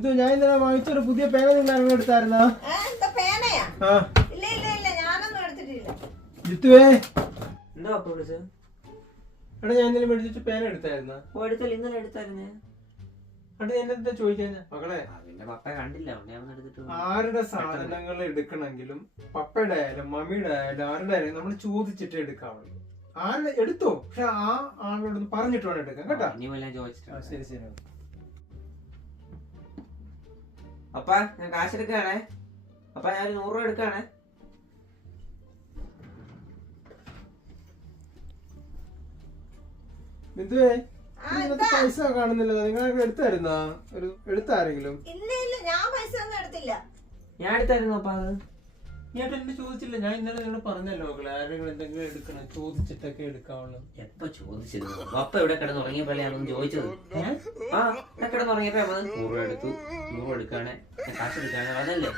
ഇത് ഞാൻ ഇന്നലെ വാങ്ങിച്ചൊരു പുതിയ പേന നിങ്ങൾ എടുത്തായിരുന്നാ? ജിത്തുവേ, എന്താ അപ്പൊ വിളിച്ചത്? എടാ ഞാൻ ഇന്നലെ മേടിച്ചിട്ട് പേന എടുത്തായിരുന്നാ? ഇന്നലെ എടുത്തായിരുന്നേ. എടാ എന്നെന്താ ചോദിക്കാൻ മകളെ, പിന്നെ പപ്പ കണ്ടില്ല, എടുത്തിട്ട് ആരുടെ സാധനങ്ങൾ എടുക്കണമെങ്കിലും പപ്പയുടെ ആയാലും മമ്മിയുടെ ആയാലും ആരുടെ ആയാലും നമ്മൾ ചോദിച്ചിട്ട് എടുക്കാവുള്ളൂ. ആരുടെ എടുത്തോ, പക്ഷെ ആ ആളോടൊന്ന് പറഞ്ഞിട്ട് വേണം എടുക്കാൻ കേട്ടോ. ചോദിച്ചിട്ട് ശരി ശരി. അപ്പ ഞാൻ കാശ് എടുക്കാണേ. അപ്പ ഞാൻ 100 രൂപ എടുക്കാണേ. ബിന്ദുവേ, പൈസ കാണുന്നില്ല. നിങ്ങൾ എടുത്തായിരുന്നാ? എടുത്താരെങ്കിലും? ഞാൻ എടുത്തായിരുന്നു. അപ്പൊ അത് ഞാൻ എന്നെ ചോദിച്ചില്ല. ഞാൻ ഇന്നലെ നിങ്ങൾ പറഞ്ഞല്ലോ മക്കളെ, ആരെങ്കിലും എന്തെങ്കിലും എടുക്കണം ചോദിച്ചിട്ടൊക്കെ എടുക്കാവുള്ളൂ. എപ്പൊ ചോദിച്ചത്? പപ്പ ഇവിടെ കിടന്നുറങ്ങിയപ്പോലെ ഞാനൊന്നും ചോദിച്ചത്. ആ, കിടന്നുറങ്ങിയപ്പോ 100 രൂപ എടുത്തു. 100 എടുക്കാണേ, കാശ് എടുക്കാണേ, അതല്ലേ?